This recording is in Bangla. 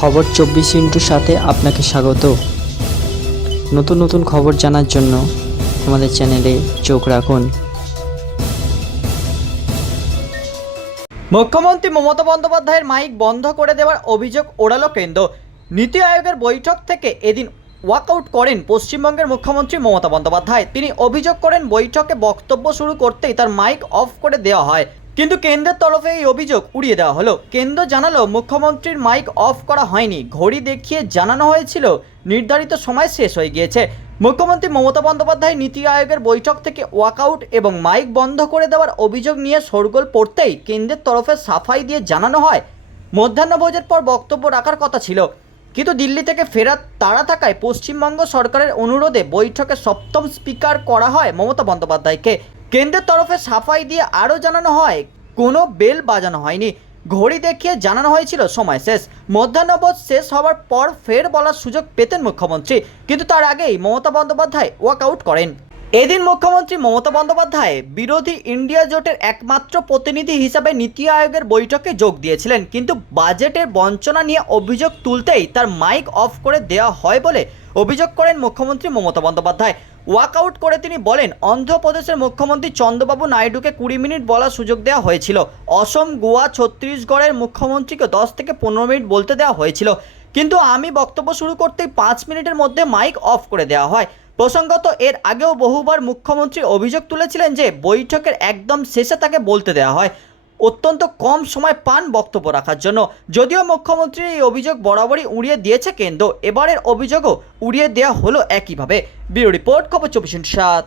খবর চব্বিশ ইন্টুর সাথে আপনাকে স্বাগত। নতুন নতুন খবর জানার জন্য আমাদের চ্যানেলে চোখ রাখুন। মুখ্যমন্ত্রী মমতা বন্দ্যোপাধ্যায়ের মাইক বন্ধ করে দেওয়ার অভিযোগ ওড়ালো কেন্দ্র। নীতি আয়োগের বৈঠক থেকে এদিন ওয়াকআউট করেন পশ্চিমবঙ্গের মুখ্যমন্ত্রী মমতা বন্দ্যোপাধ্যায়। তিনি অভিযোগ করেন বৈঠকে বক্তব্য শুরু করতেই তার মাইক অফ করে দেওয়া হয়। কিন্তু কেন্দ্রের তরফে এই অভিযোগ উড়িয়ে দেওয়া হলো। কেন্দ্র জানালো, মুখ্যমন্ত্রীর মাইক অফ করা হয়নি। ঘড়ি দেখিয়ে জানানো হয়েছিল, নির্ধারিত সময় শেষ হয়ে গিয়েছে। মুখ্যমন্ত্রী মমতা বন্দ্যোপাধ্যায় নীতি আয়োগের বৈঠক থেকে ওয়াকআউট এবং মাইক বন্ধ করে দেওয়ার অভিযোগ নিয়ে শোরগোল পড়তেই কেন্দ্রের তরফে সাফাই দিয়ে জানানো হয়। মধ্যাহ্নভোজের পর বক্তব্য রাখার কথা ছিল। কিন্তু দিল্লি থেকে ফেরার তাড়া থাকায় পশ্চিমবঙ্গ সরকারের অনুরোধে বৈঠকে সপ্তম স্পিকার করা হয় মমতা বন্দ্যোপাধ্যায়কে। কেন্দ্রের তরফে সাফাই দিয়ে আরও জানানো হয়, কোনো বেল বাজানো হয়নি। ঘড়ি দেখিয়ে জানানো হয়েছিল, সময় শেষ। মধ্যাহ্নবোধ শেষ হওয়ার পর ফের বলার সুযোগ পেতেন মুখ্যমন্ত্রী। কিন্তু তার আগেই মমতা বন্দ্যোপাধ্যায় ওয়াকআউট করেন। এদিন মুখ্যমন্ত্রী মমতা বন্দ্যোপাধ্যায় বিরোধী ইন্ডিয়া জোটের একমাত্র প্রতিনিধি হিসাবে নীতি আয়োগের বৈঠকে যোগ দিয়েছিলেন। কিন্তু বাজেটের বঞ্চনা নিয়ে অভিযোগ তুলতেই তার মাইক অফ করে দেওয়া হয় বলে অভিযোগ করেন মুখ্যমন্ত্রী মমতা বন্দ্যোপাধ্যায়। ওয়াকআউট করে তিনি বলেন, অন্ধ্রপ্রদেশের মুখ্যমন্ত্রী চন্দ্রবাবু নাইডুকে কুড়ি মিনিট বলার সুযোগ দেওয়া হয়েছিল। অসম, গোয়া, ছত্তিশগড়ের মুখ্যমন্ত্রীকে দশ থেকে পনেরো মিনিট বলতে দেওয়া হয়েছিল। কিন্তু আমি বক্তব্য শুরু করতেই পাঁচ মিনিটের মধ্যে মাইক অফ করে দেওয়া হয়। প্রসঙ্গত, এর আগেও বহুবার মুখ্যমন্ত্রী অভিযোগ তুলেছিলেন যে, বৈঠকের একদম শেষে তাকে বলতে দেওয়া হয়। অত্যন্ত কম সময় পান বক্তব্য রাখার জন্য। যদিও মুখ্যমন্ত্রীর এই অভিযোগ বরাবরই উড়িয়ে দিয়েছে কেন্দ্র, এবারের অভিযোগও উড়িয়ে দেওয়া হলো একইভাবে। ব্যুরো রিপোর্ট খবর চব্বিশ সাত।